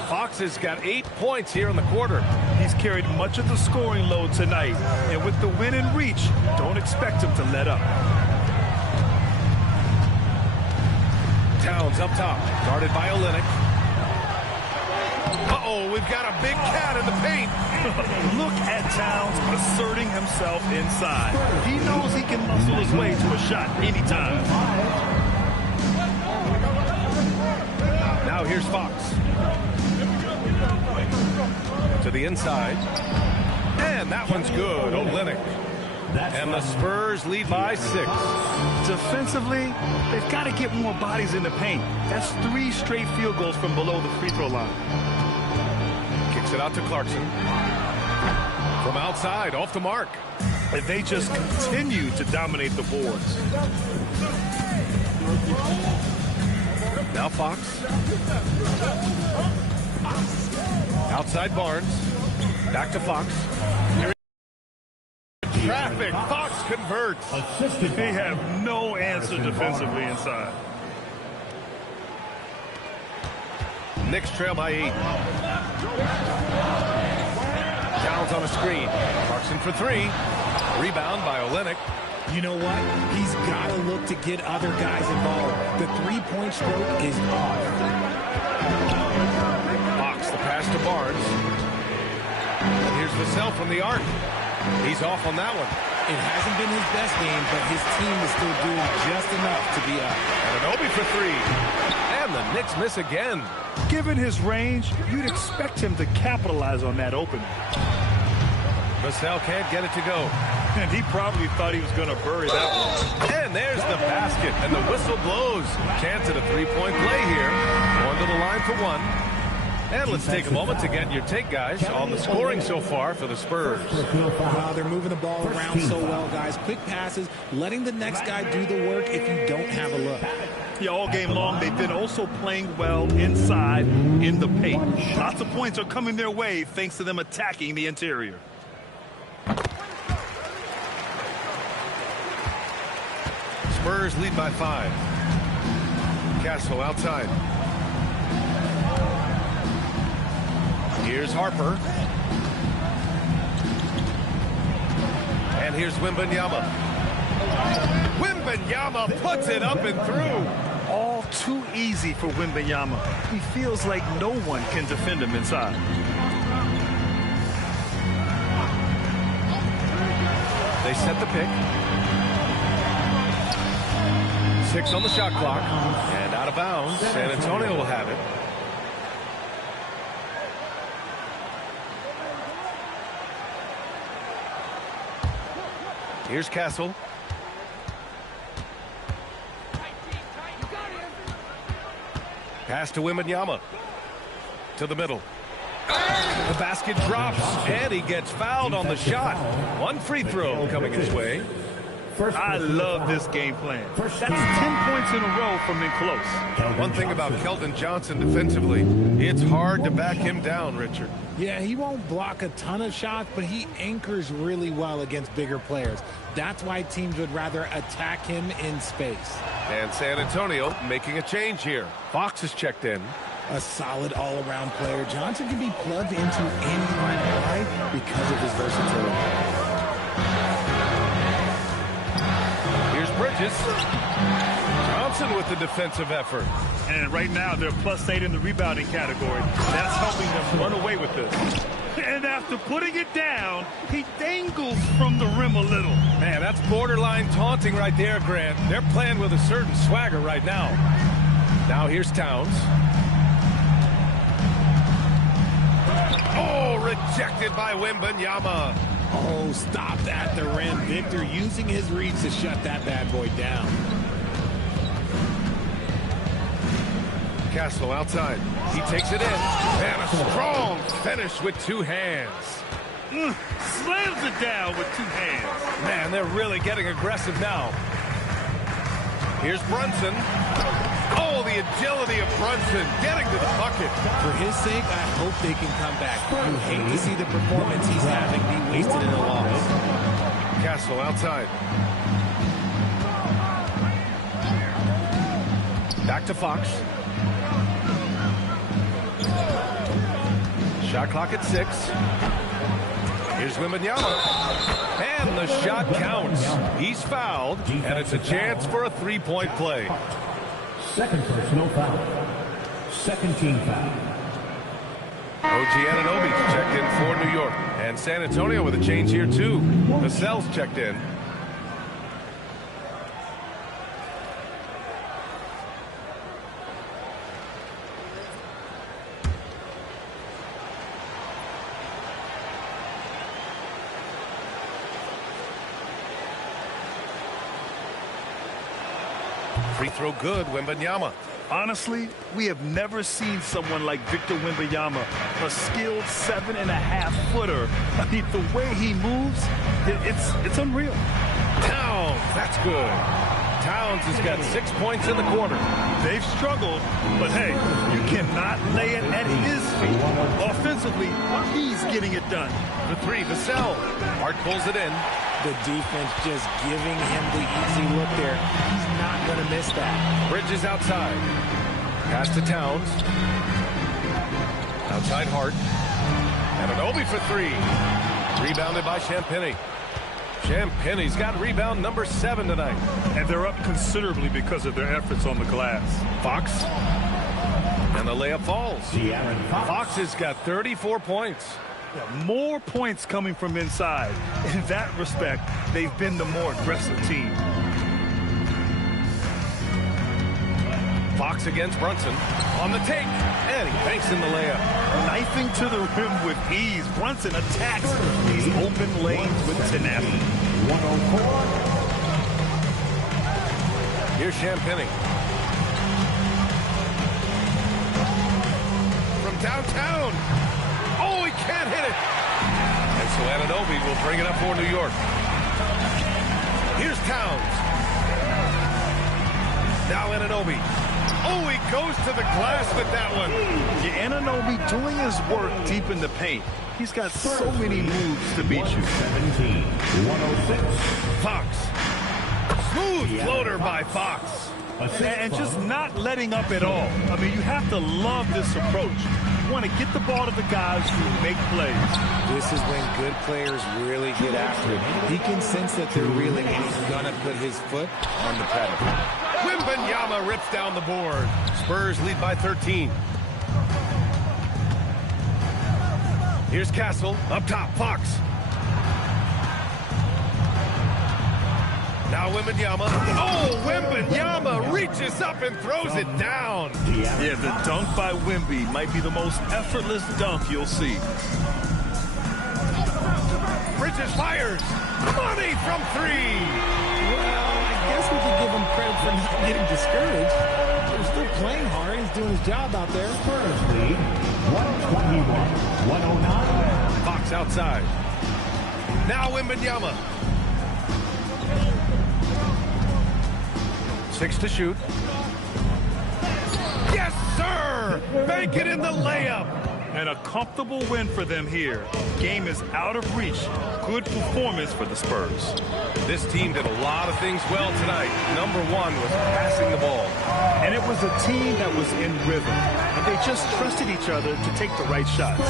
Fox has got 8 points here in the quarter. He's carried much of the scoring load tonight, and with the win in reach, don't expect him to let up. Towns up top, guarded by Olynyk. Uh-oh, we've got a big cat in the paint. Look at Towns asserting himself inside. He knows he can muscle his way to a shot anytime. Now here's Fox. To the inside. And that one's good. Olynyk. And the Spurs lead by 6. Defensively, they've got to get more bodies in the paint. That's 3 straight field goals from below the free throw line. Kicks it out to Clarkson. From outside, off the mark. And they just continue to dominate the boards. Now Fox. Outside Barnes. Back to Fox. Traffic. Fox converts. They have no answer defensively inside. Knicks trail by 8. Towns on a screen. Clarkson for 3. Rebound by Olynyk. You know what? He's got to look to get other guys involved. The three-point stroke is off. Fox, the pass to Barnes. And here's Vassell from the arc. He's off on that one. It hasn't been his best game, but his team is still doing just enough to be up. Anunoby for 3. And the Knicks miss again. Given his range, you'd expect him to capitalize on that opening. Vassell can't get it to go. And he probably thought he was going to bury that one. And there's the basket, and the whistle blows. Chance at a three-point play here. Going to the line for 1. And let's take a moment to get your take, guys, on the scoring so far for the Spurs. Wow, they're moving the ball around so well, guys. Quick passes, letting the next guy do the work if you don't have a look. Yeah, all game long, they've been also playing well inside in the paint. Lots of points are coming their way thanks to them attacking the interior. Spurs lead by 5. Castle outside. Here's Harper. And here's Wembanyama. Wembanyama puts it up and through. All too easy for Wembanyama. He feels like no one can defend him inside. They set the pick. 6 on the shot clock. And out of bounds. San Antonio will have it. Here's Castle. Pass to Wembanyama. To the middle. The basket drops, and he gets fouled on the shot. 1 free throw coming his way. I love this game plan. That's 10 points in a row from in close. One thing about Keldon Johnson defensively, it's hard to back him down, Richard. Yeah, he won't block a ton of shots, but he anchors really well against bigger players. That's why teams would rather attack him in space. And San Antonio making a change here. Fox is checked in. A solid all-around player. Johnson can be plugged into any line of play because of his versatility. Here's Bridges. Johnson with the defensive effort. And right now, they're +8 in the rebounding category. That's helping them run away with this. And after putting it down, he dangles from the rim a little. Man, that's borderline taunting right there, Grant. They're playing with a certain swagger right now. Now here's Towns. Oh, rejected by Wembanyama. Oh, stopped at the rim. Victor using his reach to shut that bad boy down. Castle outside. He takes it in. And a strong finish with 2 hands. Slams it down with 2 hands. Man, they're really getting aggressive now. Here's Brunson. Oh, the agility of Brunson getting to the bucket. For his sake, I hope they can come back. You hate to see the performance he's having be wasted in a loss. Castle outside. Back to Fox. Shot clock at 6. Here's Wembanyama. And the shot counts. He's fouled, and it's a chance for a three-point play. Second personal foul. Second team foul. OG Anunoby checked in for New York. And San Antonio with a change here, too. Vassell's checked in. Free throw good, Wembanyama. Honestly, we have never seen someone like Victor Wembanyama, a skilled 7.5-footer. I mean, the way he moves, it's unreal. Towns, that's good. Towns has got 6 points in the quarter. They've struggled, but hey, you cannot lay it at his feet. Offensively, he's getting it done. The three, Vassell. Hart pulls it in. The defense just giving him the easy look there. He's not going to miss that. Bridges outside. Pass to Towns. Outside Hart. Anunoby for three. Rebounded by Champagnie. Champagnie's got rebound number 7 tonight. And they're up considerably because of their efforts on the glass. Fox. And the layup falls. Fox has got 34 points. Yeah, more points coming from inside. In that respect, they've been the more aggressive team. Fox against Brunson. On the take. And he banks in the layup. Knifing to the rim with ease. Brunson attacks these open lanes with tenacity. 104. Here's Champagnie. From downtown. Oh, he can't hit it. And so Anunoby will bring it up for New York. Here's Towns. Now Anunoby. Oh, he goes to the glass with that one. Yeah, Anunoby doing his work deep in the paint. He's got so many moves to beat you. 17. 106. Fox. Smooth floater by Fox. And just not letting up at all. I mean, you have to love this approach. You want to get the ball to the guys who make plays. This is when good players really get after it. He can sense that they're reeling, and he's going to put his foot on the pedal. Wembanyama rips down the board. Spurs lead by 13. Here's Castle. Up top, Fox. Now Wembanyama. Oh, Wembanyama reaches up and throws it down. Yeah, the dunk by Wemby might be the most effortless dunk you'll see. Bridges fires. Money from three. Well, I guess we could give him credit for not getting discouraged. He's still playing hard. He's doing his job out there. Spurs lead 121-109. Fox outside. Now Wembanyama. 6 to shoot. Yes, sir! Bank it in the layup. And a comfortable win for them here. Game is out of reach. Good performance for the Spurs. This team did a lot of things well tonight. Number 1 was passing the ball. And it was a team that was in rhythm. And they just trusted each other to take the right shots.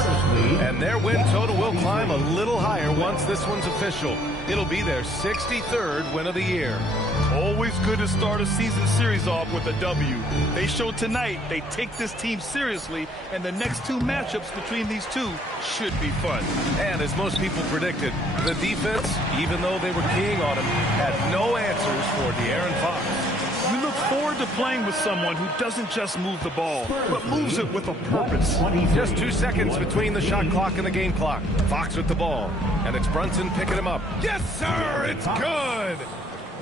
And their win total will climb a little higher once this one's official. It'll be their 63rd win of the year. Always good to start a season series off with a W. They showed tonight they take this team seriously, and the next 2 matchups between these two should be fun. And as most people predicted, the defense, even though they were keying on him, had no answers for De'Aaron Fox. You look forward to playing with someone who doesn't just move the ball, but moves it with a purpose. Just 2 seconds between the shot clock and the game clock. Fox with the ball, and it's Brunson picking him up. Yes, sir, it's good.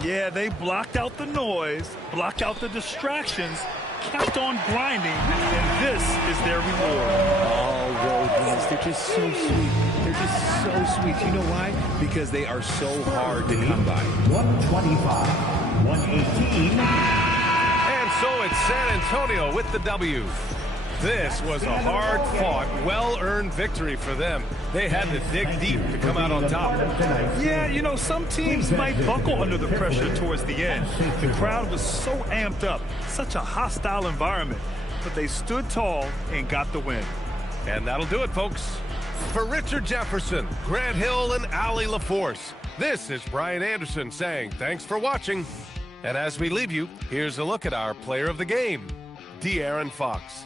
Yeah, they blocked out the noise, blocked out the distractions, kept on grinding, and this is their reward. Oh, road wins. They're just so sweet. They're just so sweet. You know why? Because they are so hard to come by. 125-118. And so it's San Antonio with the W. This was a hard-fought, well-earned victory for them. They had to dig deep to come out on top. Yeah, you know, some teams might buckle under the pressure towards the end. The crowd was so amped up, such a hostile environment. But they stood tall and got the win. And that'll do it, folks. For Richard Jefferson, Grant Hill, and Allie LaForce, this is Brian Anderson saying thanks for watching. And as we leave you, here's a look at our player of the game, De'Aaron Fox.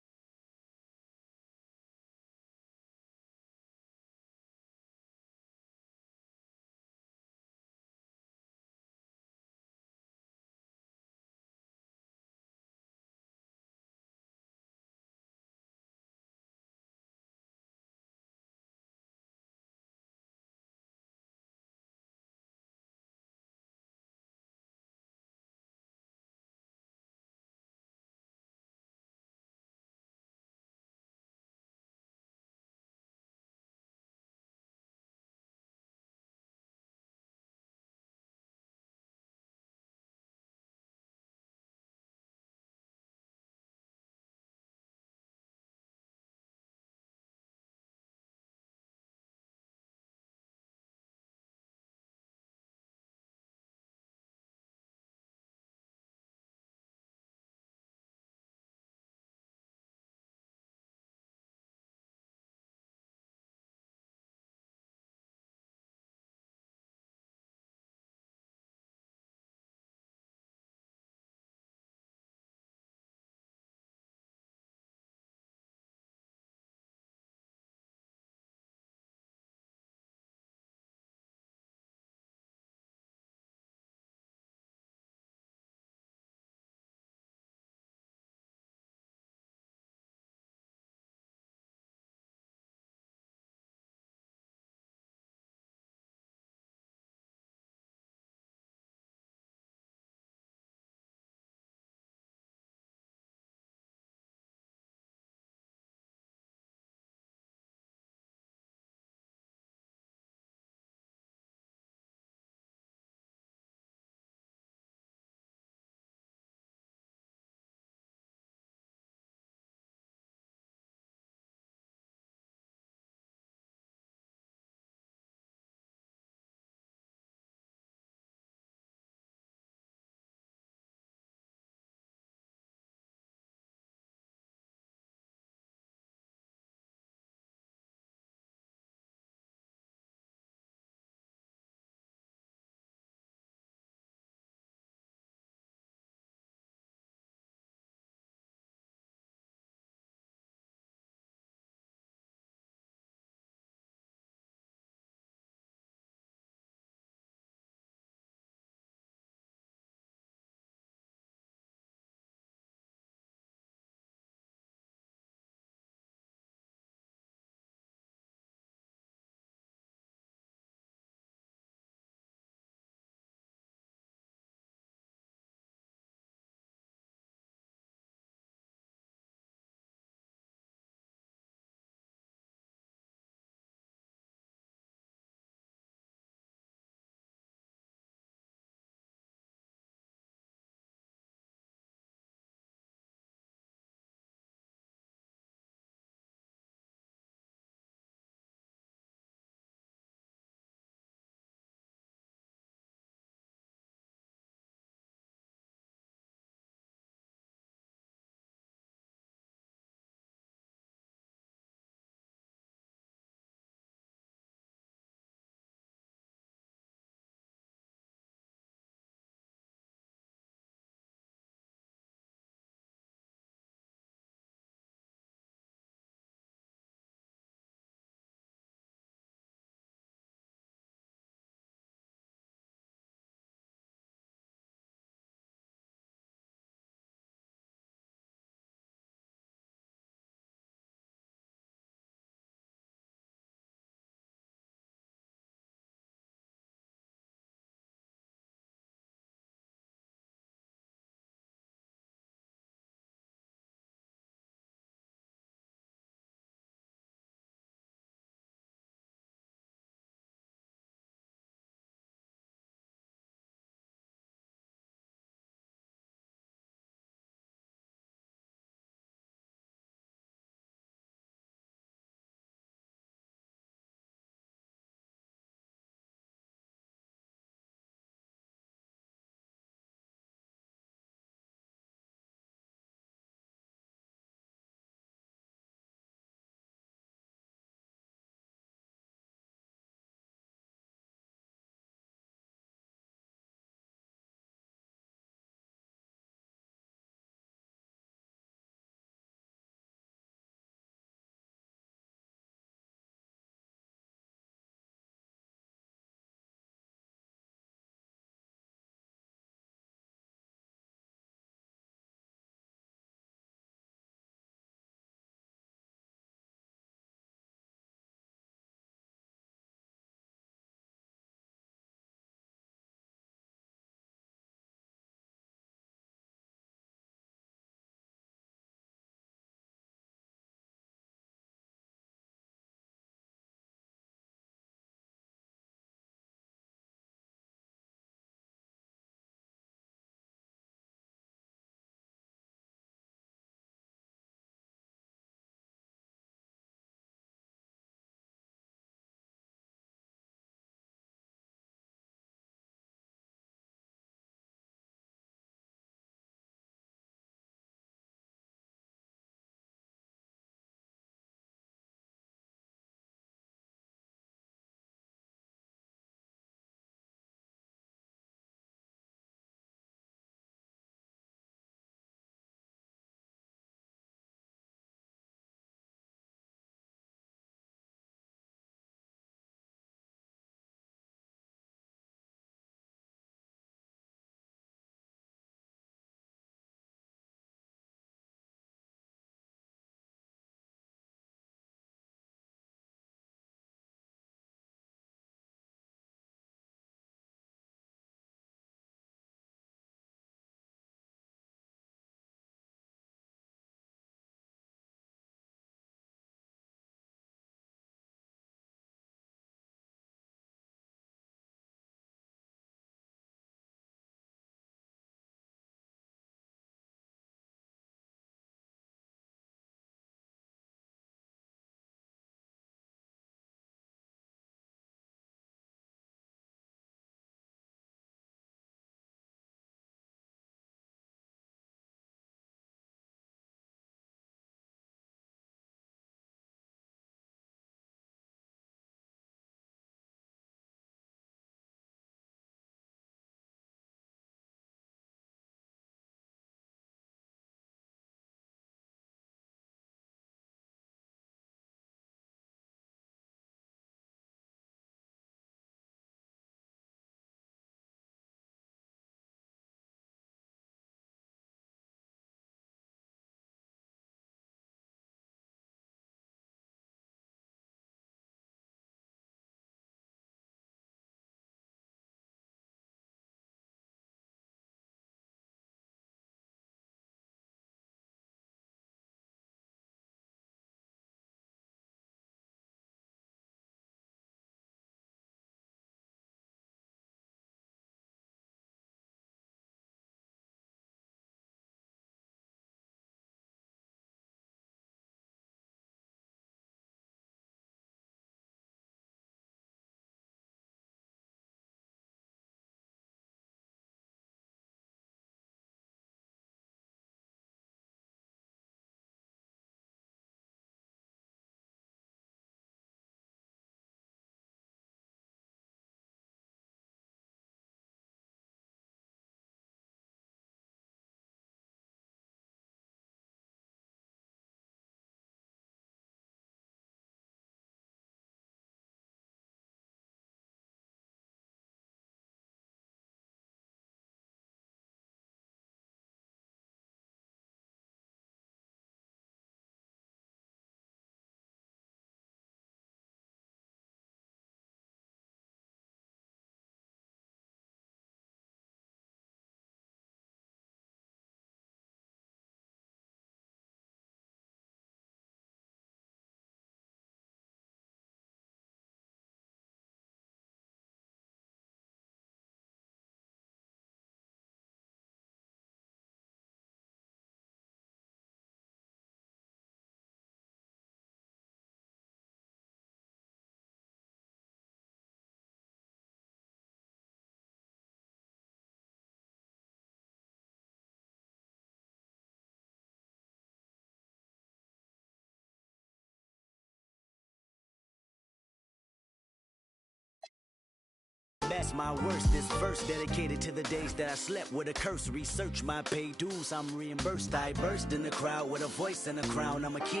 was my worst. This verse dedicated to the days that I slept with a curse. Research my paid dues, I'm reimbursed. I burst in the crowd with a voice and a crown. I'm a king.